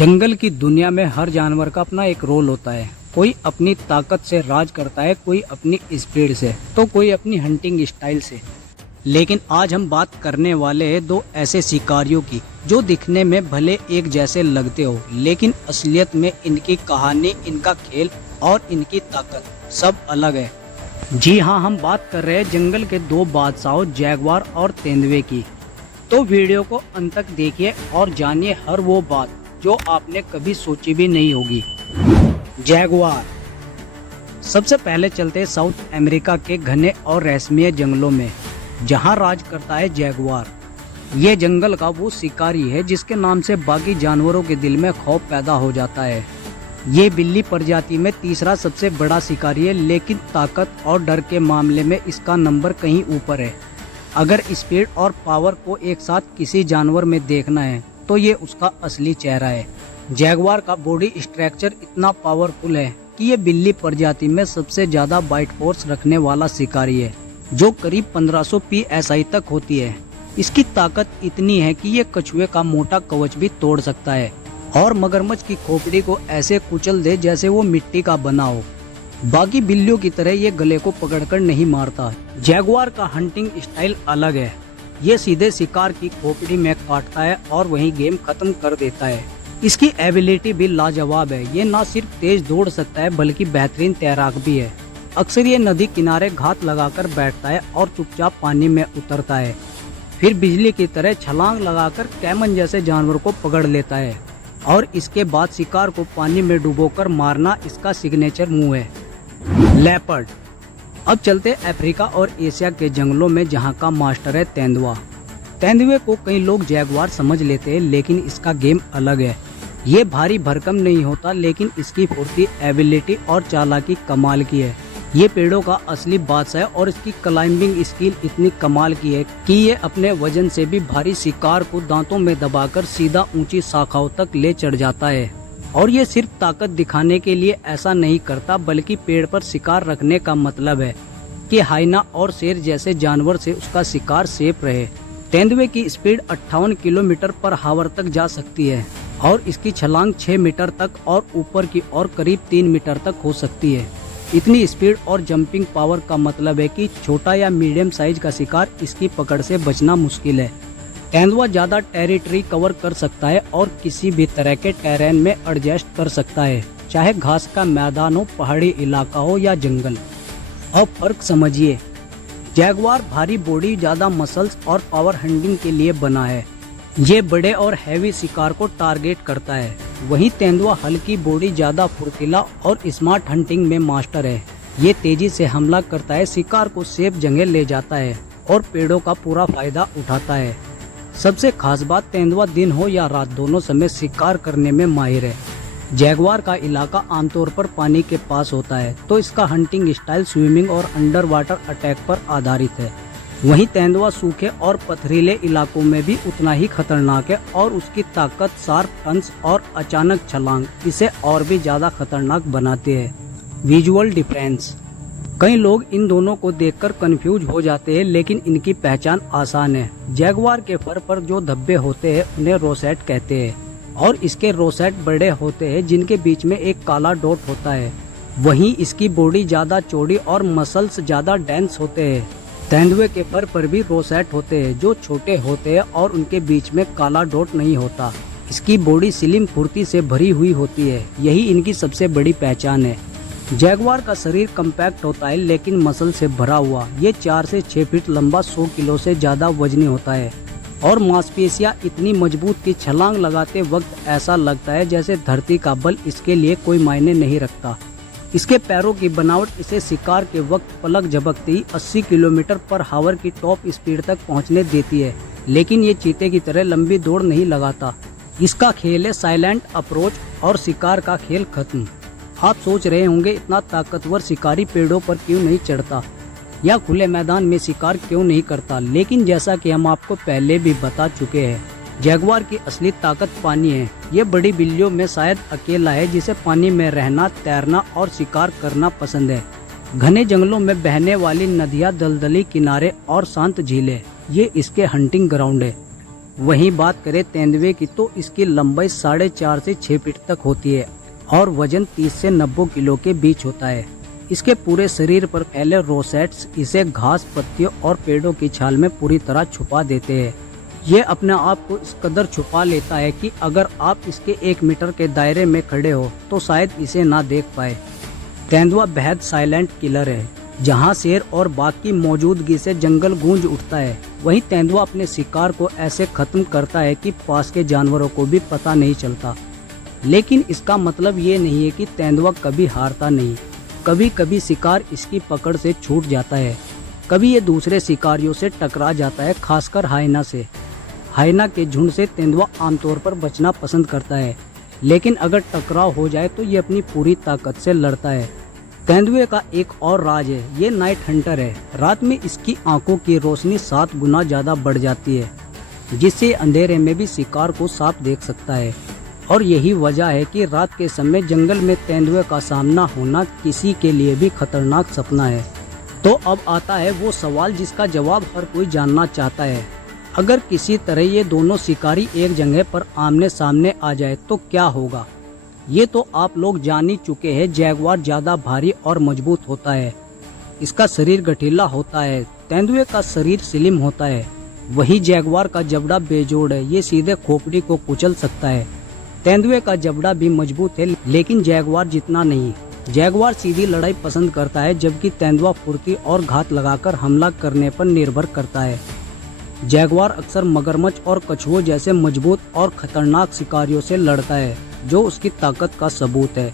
जंगल की दुनिया में हर जानवर का अपना एक रोल होता है। कोई अपनी ताकत से राज करता है, कोई अपनी स्पीड से, तो कोई अपनी हंटिंग स्टाइल से। लेकिन आज हम बात करने वाले हैं दो ऐसे शिकारियों की जो दिखने में भले एक जैसे लगते हो, लेकिन असलियत में इनकी कहानी, इनका खेल और इनकी ताकत सब अलग है। जी हाँ, हम बात कर रहे हैं जंगल के दो बादशाहों जैगुआर और तेंदुए की। तो वीडियो को अंत तक देखिए और जानिए हर वो बात जो आपने कभी सोची भी नहीं होगी। जैगुआर। सबसे पहले चलते साउथ अमेरिका के घने और रहस्यमय जंगलों में, जहां राज करता है जैगुआर। ये जंगल का वो शिकारी है जिसके नाम से बाकी जानवरों के दिल में खौफ पैदा हो जाता है। ये बिल्ली प्रजाति में तीसरा सबसे बड़ा शिकारी है, लेकिन ताकत और डर के मामले में इसका नंबर कहीं ऊपर है। अगर स्पीड और पावर को एक साथ किसी जानवर में देखना है तो ये उसका असली चेहरा है। जैगुआर का बॉडी स्ट्रक्चर इतना पावरफुल है कि ये बिल्ली प्रजाति में सबसे ज्यादा बाइट फोर्स रखने वाला शिकारी है, जो करीब 1500 PSI तक होती है। इसकी ताकत इतनी है कि ये कछुए का मोटा कवच भी तोड़ सकता है और मगरमच्छ की खोपड़ी को ऐसे कुचल दे जैसे वो मिट्टी का बना हो। बाकी बिल्लियों की तरह ये गले को पकड़कर नहीं मारता। जैगुआर का हंटिंग स्टाइल अलग है। ये सीधे शिकार की खोपड़ी में काटता है और वहीं गेम खत्म कर देता है। इसकी एबिलिटी भी लाजवाब है। ये न सिर्फ तेज दौड़ सकता है बल्कि बेहतरीन तैराक भी है। अक्सर ये नदी किनारे घात लगाकर बैठता है और चुपचाप पानी में उतरता है, फिर बिजली की तरह छलांग लगाकर कैमन जैसे जानवर को पकड़ लेता है और इसके बाद शिकार को पानी में डुबोकर मारना इसका सिग्नेचर मूव है। लेपर्ड। अब चलते अफ्रीका और एशिया के जंगलों में, जहां का मास्टर है तेंदुआ। तेंदुए को कई लोग जैगुआर समझ लेते हैं, लेकिन इसका गेम अलग है। ये भारी भरकम नहीं होता, लेकिन इसकी फुर्ती, एबिलिटी और चालाकी कमाल की है। ये पेड़ों का असली बादशाह है और इसकी क्लाइंबिंग स्किल इतनी कमाल की है कि ये अपने वजन से भी भारी शिकार को दांतों में दबाकर सीधा ऊंची शाखाओं तक ले चढ़ जाता है। और ये सिर्फ ताकत दिखाने के लिए ऐसा नहीं करता, बल्कि पेड़ पर शिकार रखने का मतलब है कि हाइना और शेर जैसे जानवर से उसका शिकार सेफ रहे। तेंदुए की स्पीड 58 किलोमीटर पर आवर तक जा सकती है और इसकी छलांग 6 मीटर तक और ऊपर की ओर करीब 3 मीटर तक हो सकती है। इतनी स्पीड और जंपिंग पावर का मतलब है कि छोटा या मीडियम साइज का शिकार इसकी पकड़ से बचना मुश्किल है। तेंदुआ ज्यादा टेरिटरी कवर कर सकता है और किसी भी तरह के टेरेन में एडजस्ट कर सकता है, चाहे घास का मैदान हो, पहाड़ी इलाका हो या जंगल। और फर्क समझिए, जैगुआर भारी बॉडी, ज्यादा मसल्स और पावर हंटिंग के लिए बना है। ये बड़े और हैवी शिकार को टारगेट करता है। वहीं तेंदुआ हल्की बॉडी, ज्यादा फुर्तीला और स्मार्ट हंटिंग में मास्टर है। ये तेजी से हमला करता है, शिकार को सेफ जगह ले जाता है और पेड़ों का पूरा फायदा उठाता है। सबसे खास बात, तेंदुआ दिन हो या रात दोनों समय शिकार करने में माहिर है। जैगुआर का इलाका आमतौर पर पानी के पास होता है, तो इसका हंटिंग स्टाइल स्विमिंग और अंडर वाटर अटैक पर आधारित है। वहीं तेंदुआ सूखे और पथरीले इलाकों में भी उतना ही खतरनाक है और उसकी ताकत, शार्प टंच और अचानक छलांग इसे और भी ज्यादा खतरनाक बनाते हैं। Visual difference. कई लोग इन दोनों को देखकर कंफ्यूज हो जाते हैं, लेकिन इनकी पहचान आसान है। जैगुआर के फर पर जो धब्बे होते हैं उन्हें रोसेट कहते हैं और इसके रोसेट बड़े होते हैं जिनके बीच में एक काला डॉट होता है। वहीं इसकी बॉडी ज्यादा चौड़ी और मसल्स ज्यादा डेंस होते हैं। तेंदुए के फर पर भी रोसेट होते हैं जो छोटे होते हैं और उनके बीच में काला डॉट नहीं होता। इसकी बॉडी स्लिम फुर्ती से भरी हुई होती है, यही इनकी सबसे बड़ी पहचान है। जैगुआर का शरीर कम्पैक्ट होता है लेकिन मसल से भरा हुआ। ये 4 से 6 फीट लंबा, 100 किलो से ज्यादा वजनी होता है और मांसपेशियां इतनी मजबूत कि छलांग लगाते वक्त ऐसा लगता है जैसे धरती का बल इसके लिए कोई मायने नहीं रखता। इसके पैरों की बनावट इसे शिकार के वक्त पलक झपकते ही 80 किलोमीटर पर आवर की टॉप स्पीड तक पहुंचने देती है, लेकिन ये चीते की तरह लंबी दौड़ नहीं लगाता। इसका खेल है साइलेंट अप्रोच और शिकार का खेल खत्म। आप सोच रहे होंगे इतना ताकतवर शिकारी पेड़ों पर क्यों नहीं चढ़ता या खुले मैदान में शिकार क्यों नहीं करता, लेकिन जैसा कि हम आपको पहले भी बता चुके हैं, जैगुआर की असली ताकत पानी है। ये बड़ी बिल्लियों में शायद अकेला है जिसे पानी में रहना, तैरना और शिकार करना पसंद है। घने जंगलों में बहने वाली नदियां, दलदली किनारे और शांत झीलें, ये इसके हंटिंग ग्राउंड है। वहीं बात करें तेंदुए की तो इसकी लंबाई 4.5 से 6 फीट तक होती है और वजन 30 से 90 किलो के बीच होता है। इसके पूरे शरीर पर फैले रोसेट्स इसे घास, पत्तियों और पेड़ों की छाल में पूरी तरह छुपा देते हैं। ये अपने आप को इस कदर छुपा लेता है कि अगर आप इसके 1 मीटर के दायरे में खड़े हो तो शायद इसे ना देख पाए। तेंदुआ बेहद साइलेंट किलर है। जहाँ शेर और बाघ की मौजूदगी से जंगल गूंज उठता है, वहीं तेंदुआ अपने शिकार को ऐसे खत्म करता है कि पास के जानवरों को भी पता नहीं चलता। लेकिन इसका मतलब ये नहीं है कि तेंदुआ कभी हारता नहीं। कभी कभी शिकार इसकी पकड़ से छूट जाता है, कभी ये दूसरे शिकारियों से टकरा जाता है, खासकर हाइना से। हाइना के झुंड से तेंदुआ आमतौर पर बचना पसंद करता है, लेकिन अगर टकराव हो जाए तो ये अपनी पूरी ताकत से लड़ता है। तेंदुए का एक और राज है, ये नाइट हंटर है। रात में इसकी आंखों की रोशनी 7 गुना ज्यादा बढ़ जाती है, जिससे अंधेरे में भी शिकार को साफ देख सकता है। और यही वजह है कि रात के समय जंगल में तेंदुए का सामना होना किसी के लिए भी खतरनाक सपना है। तो अब आता है वो सवाल जिसका जवाब हर कोई जानना चाहता है। अगर किसी तरह ये दोनों शिकारी एक जगह पर आमने सामने आ जाए तो क्या होगा? ये तो आप लोग जान ही चुके हैं। जैगुआर ज्यादा भारी और मजबूत होता है, इसका शरीर गठीला होता है। तेंदुए का शरीर स्लिम होता है, वही जैगुआर का जबड़ा बेजोड़ है, ये सीधे खोपड़ी को कुचल सकता है। तेंदुए का जबड़ा भी मजबूत है, लेकिन जैगुआर जितना नहीं। जैगुआर सीधी लड़ाई पसंद करता है, जबकि तेंदुआ फुर्ती और घात लगाकर हमला करने पर निर्भर करता है। जैगुआर अक्सर मगरमच्छ और कछुओं जैसे मजबूत और खतरनाक शिकारियों से लड़ता है, जो उसकी ताकत का सबूत है।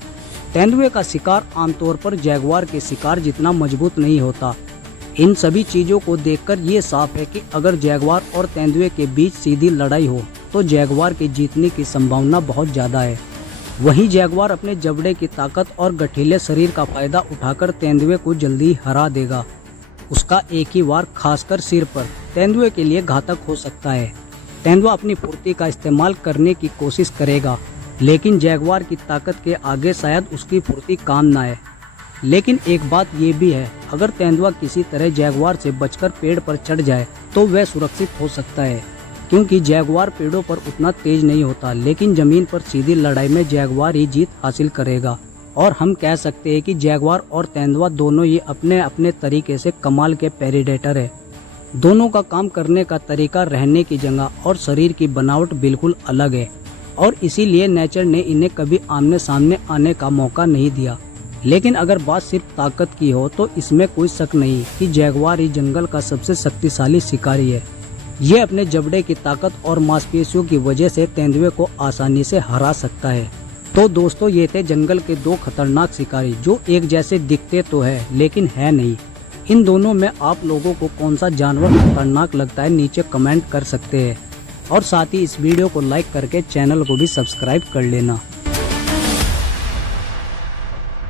तेंदुए का शिकार आमतौर पर जैगुआर के शिकार जितना मजबूत नहीं होता। इन सभी चीजों को देखकर ये साफ है कि अगर जैगुआर और तेंदुए के बीच सीधी लड़ाई हो तो जैगुआर के जीतने की संभावना बहुत ज्यादा है। वहीं जैगुआर अपने जबड़े की ताकत और गठीले शरीर का फायदा उठाकर तेंदुए को जल्दी हरा देगा। उसका एक ही वार, खासकर सिर पर, तेंदुए के लिए घातक हो सकता है। तेंदुआ अपनी फुर्ती का इस्तेमाल करने की कोशिश करेगा, लेकिन जैगुआर की ताकत के आगे शायद उसकी फुर्ती काम ना आए। लेकिन एक बात ये भी है, अगर तेंदुआ किसी तरह जैगुआर से बचकर पेड़ पर चढ़ जाए तो वह सुरक्षित हो सकता है, क्योंकि जैगुआर पेड़ों पर उतना तेज नहीं होता। लेकिन जमीन पर सीधी लड़ाई में जैगुआर ही जीत हासिल करेगा। और हम कह सकते हैं कि जैगुआर और तेंदुआ दोनों ही अपने अपने तरीके से कमाल के प्रेडेटर है। दोनों का काम करने का तरीका, रहने की जगह और शरीर की बनावट बिल्कुल अलग है, और इसीलिए नेचर ने इन्हें कभी आमने सामने आने का मौका नहीं दिया। लेकिन अगर बात सिर्फ ताकत की हो तो इसमें कोई शक नहीं कि जैगुआर ही जंगल का सबसे शक्तिशाली शिकारी है। ये अपने जबड़े की ताकत और मांसपेशियों की वजह से तेंदुए को आसानी से हरा सकता है। तो दोस्तों, ये थे जंगल के 2 खतरनाक शिकारी, जो एक जैसे दिखते तो है लेकिन है नहीं। इन दोनों में आप लोगों को कौन सा जानवर खतरनाक लगता है, नीचे कमेंट कर सकते हैं। और साथ ही इस वीडियो को लाइक करके चैनल को भी सब्सक्राइब कर लेना।